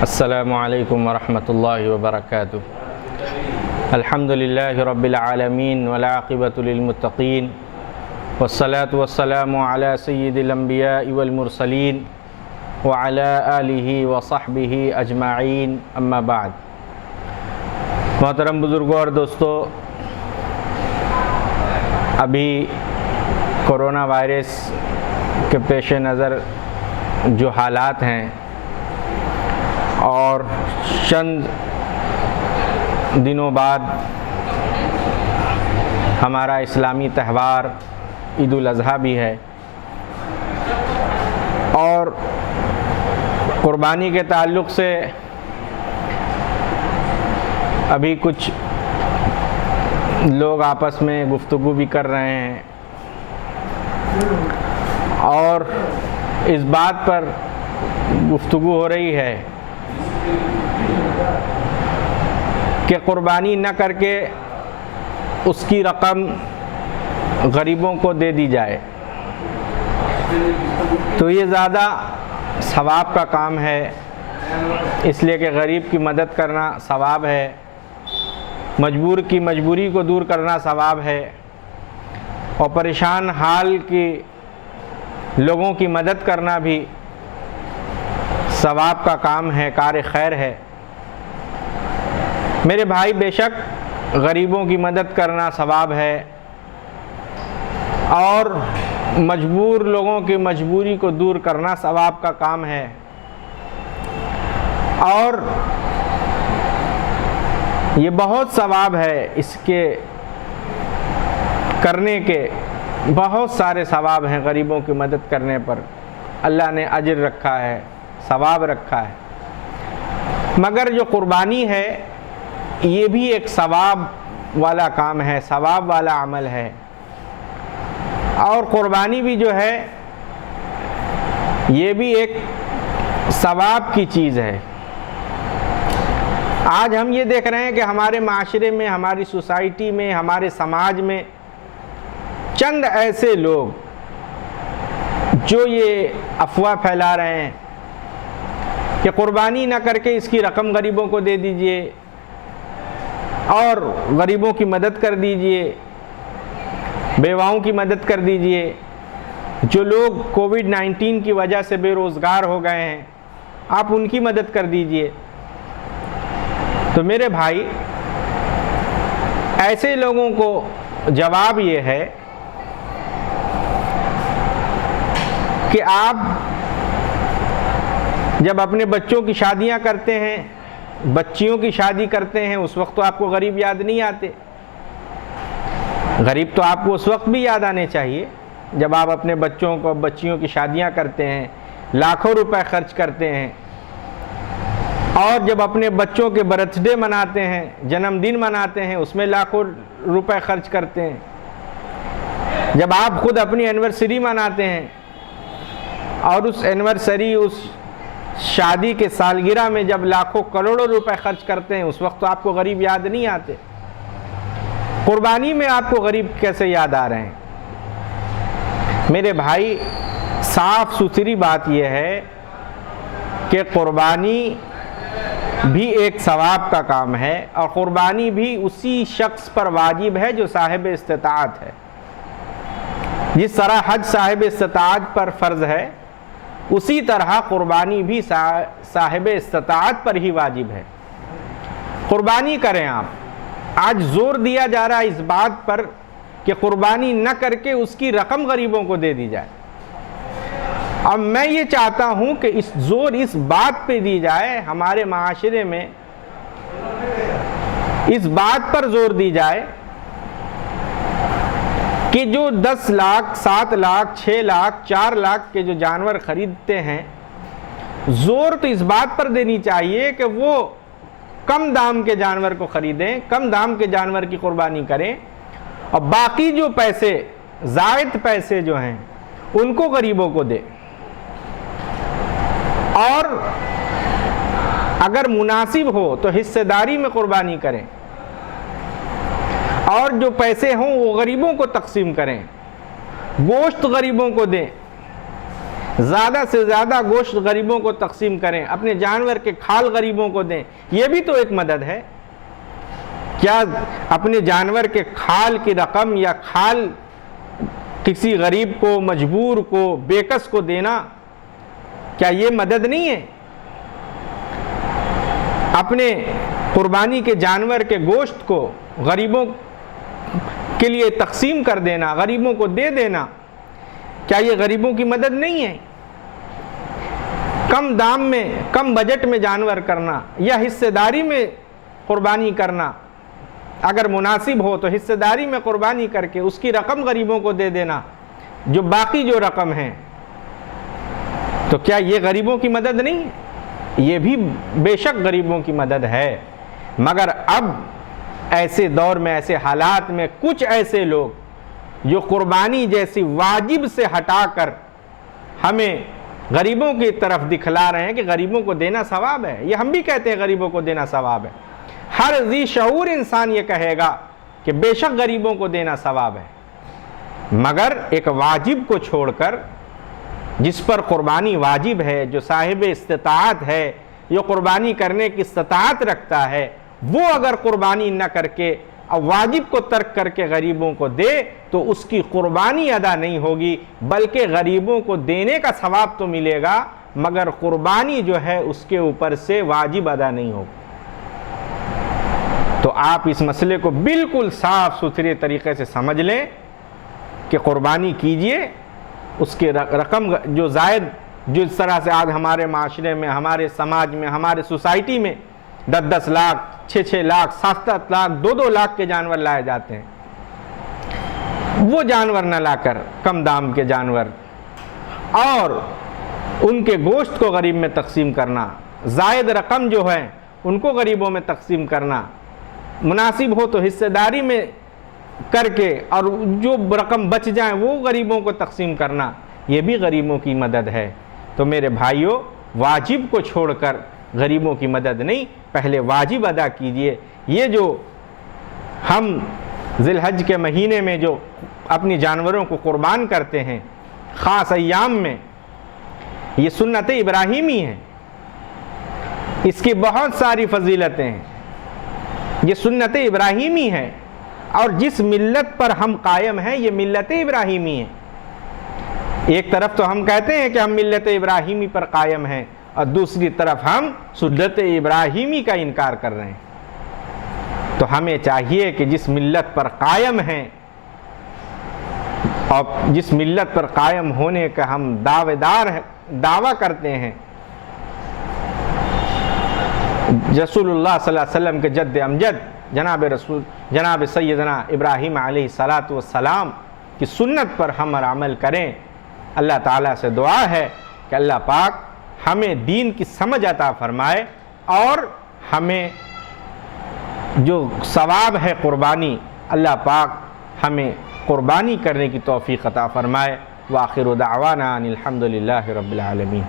अस्सलामु अलैकुम वरहमतुल्लाहि वबरकातुहू। अल्हम्दुलिल्लाहि रब्बिल आलमीन वल आक़िबतु लिल मुत्तक़ीन वस्सलातु वस्सलामु अला सय्यिदिल अंबियाइ वल मुरसलीन व अला आलिहि व सहबिहि अजमाईन, अम्मा बाद। मोहतरम बुज़ुर्गों और दोस्तों, अभी कोरोना वायरस के पेश नज़र जो हालात हैं और चंद दिनों बाद हमारा इस्लामी त्यौहार ईद उल अज़हा भी है और क़ुरबानी के ताल्लुक़ से अभी कुछ लोग आपस में गुफ्तगू भी कर रहे हैं और इस बात पर गुफ्तगू हो रही है कि क़ुरबानी न करके उसकी रकम गरीबों को दे दी जाए तो ये ज़्यादा सवाब का काम है, इसलिए कि गरीब की मदद करना सवाब है, मजबूर की मजबूरी को दूर करना सवाब है और परेशान हाल की लोगों की मदद करना भी सवाब का काम है, कार खैर है। मेरे भाई, बेशक गरीबों की मदद करना सवाब है और मजबूर लोगों की मजबूरी को दूर करना सवाब का काम है और ये बहुत सवाब है, इसके करने के बहुत सारे सवाब हैं। गरीबों की मदद करने पर अल्लाह ने अजर रखा है, सवाब रखा है, मगर जो क़ुरबानी है ये भी एक सवाब वाला काम है, सवाब वाला अमल है और क़ुरबानी भी जो है ये भी एक सवाब की चीज़ है। आज हम ये देख रहे हैं कि हमारे माशरे में, हमारी सोसाइटी में, हमारे समाज में चंद ऐसे लोग जो ये अफवाह फैला रहे हैं कि क़ुरबानी न करके इसकी रकम गरीबों को दे दीजिए और गरीबों की मदद कर दीजिए, बेवाओं की मदद कर दीजिए, जो लोग कोविड-19 की वजह से बेरोज़गार हो गए हैं आप उनकी मदद कर दीजिए। तो मेरे भाई, ऐसे लोगों को जवाब ये है कि आप जब अपने बच्चों की शादियां करते हैं, बच्चियों की शादी करते हैं, उस वक्त तो आपको गरीब याद नहीं आते। गरीब तो आपको उस वक्त भी याद आने चाहिए जब आप अपने बच्चों को, बच्चियों की शादियां करते हैं, लाखों रुपए खर्च करते हैं और जब अपने बच्चों के बर्थडे मनाते हैं, जन्मदिन मनाते हैं, उसमें लाखों रुपए खर्च करते हैं। जब आप खुद अपनी एनिवर्सरी मनाते हैं और उस एनिवर्सरी, उस शादी के सालगिरह में जब लाखों करोड़ों रुपए खर्च करते हैं, उस वक्त तो आपको गरीब याद नहीं आते। क़ुरबानी में आपको गरीब कैसे याद आ रहे हैं? मेरे भाई, साफ सुथरी बात यह है कि क़ुरबानी भी एक सवाब का काम है और क़ुरबानी भी उसी शख्स पर वाजिब है जो साहिब इस्तिताअत है। जिस तरह हज साहिब इस्तिताअत पर फ़र्ज़ है, उसी तरह क़ुरबानी भी साहिब इस्तिताअत पर ही वाजिब है। क़ुरबानी करें आप। आज ज़ोर दिया जा रहा है इस बात पर कि क़ुरबानी न करके उसकी रकम गरीबों को दे दी जाए। अब मैं ये चाहता हूँ कि इस बात पे दी जाए, हमारे माशरे में इस बात पर ज़ोर दी जाए कि जो 10 लाख, 7 लाख, 6 लाख, 4 लाख के जो जानवर खरीदते हैं, ज़ोर तो इस बात पर देनी चाहिए कि वो कम दाम के जानवर को ख़रीदें, कम दाम के जानवर की क़ुरबानी करें और बाकी जो पैसे, ज़ायद पैसे जो हैं, उनको गरीबों को दें। और अगर मुनासिब हो तो हिस्सेदारी में क़ुरबानी करें और जो पैसे हों वो गरीबों को तकसीम करें, गोश्त गरीबों को दें, ज़्यादा से ज़्यादा गोश्त गरीबों को तकसीम करें, अपने जानवर के खाल गरीबों को दें, ये भी तो एक मदद है। क्या अपने जानवर के खाल की रकम या खाल किसी गरीब को, मजबूर को, बेकस को देना, क्या ये मदद नहीं है? अपने कुर्बानी के जानवर के गोश्त को गरीबों के लिए तकसीम कर देना, गरीबों को दे देना, क्या ये गरीबों की मदद नहीं है? कम दाम में, कम बजट में जानवर करना या हिस्सेदारी में कुर्बानी करना, अगर मुनासिब हो तो हिस्सेदारी में कुर्बानी करके उसकी रकम गरीबों को दे देना, जो बाकी जो रकम है, तो क्या ये गरीबों की मदद नहीं है? ये भी बेशक गरीबों की मदद है, मगर अब ऐसे दौर में, ऐसे हालात में कुछ ऐसे लोग जो कुर्बानी जैसी वाजिब से हटाकर हमें गरीबों की तरफ दिखला रहे हैं कि गरीबों को देना सवाब है। ये हम भी कहते हैं गरीबों को देना सवाब है, हर ज़ी शऊर इंसान ये कहेगा कि बेशक गरीबों को देना सवाब है, मगर एक वाजिब को छोड़कर, जिस पर कुर्बानी वाजिब है, जो साहिब इस्तिताअत है, जो कुर्बानी करने की इस्तिताअत रखता है, वो अगर कुर्बानी न करके और वाजिब को तर्क करके गरीबों को दे तो उसकी कुर्बानी अदा नहीं होगी, बल्कि गरीबों को देने का सवाब तो मिलेगा, मगर कुर्बानी जो है उसके ऊपर से वाजिब अदा नहीं होगी। तो आप इस मसले को बिल्कुल साफ सुथरे तरीके से समझ लें कि कुर्बानी कीजिए, उसके रकम जो जायद, जो इस तरह से आज हमारे माशरे में, हमारे समाज में, हमारे सोसाइटी में 10-10 लाख, 6-6 लाख, 7-7 लाख, 2-2 लाख के जानवर लाए जाते हैं, वो जानवर न लाकर कम दाम के जानवर और उनके गोश्त को गरीब में तकसीम करना, जायद रकम जो है उनको गरीबों में तकसीम करना, मुनासिब हो तो हिस्सेदारी में करके और जो रकम बच जाए वो गरीबों को तकसीम करना, ये भी गरीबों की मदद है। तो मेरे भाइयों, वाजिब को छोड़कर गरीबों की मदद नहीं, पहले वाजिब अदा कीजिए। ये जो हम ज़िलहज के महीने में जो अपनी जानवरों को कुर्बान करते हैं ख़ास अय्याम में, ये सुन्नत इब्राहीमी है, इसकी बहुत सारी फजीलतें हैं, ये सुन्नत इब्राहीमी है, और जिस मिल्लत पर हम कायम हैं ये मिल्लत इब्राहीमी है। एक तरफ तो हम कहते हैं कि हम मिल्लत इब्राहीमी पर कायम हैं और दूसरी तरफ हम सुन्नत इब्राहीमी का इनकार कर रहे हैं। तो हमें चाहिए कि जिस मिल्लत पर कायम हैं और जिस मिल्लत पर कायम होने का हम दावा करते हैं, रसूलुल्लाह सल्लल्लाहु अलैहि वसल्लम के जद्द अमजद जनाब सैयदना इब्राहीम अलैहिस्सलातु वस्सलाम की सुन्नत पर हम अमल करें। अल्लाह ताला से दुआ है कि अल्लाह पाक हमें दीन की समझ अता फरमाए और हमें जो सवाब है कुर्बानी, अल्लाह पाक हमें कुर्बानी करने की तौफीक अता फरमाए। व आखिरु दावाना अनिल हम्दुलिल्लाहि रब्बिल आलमीन।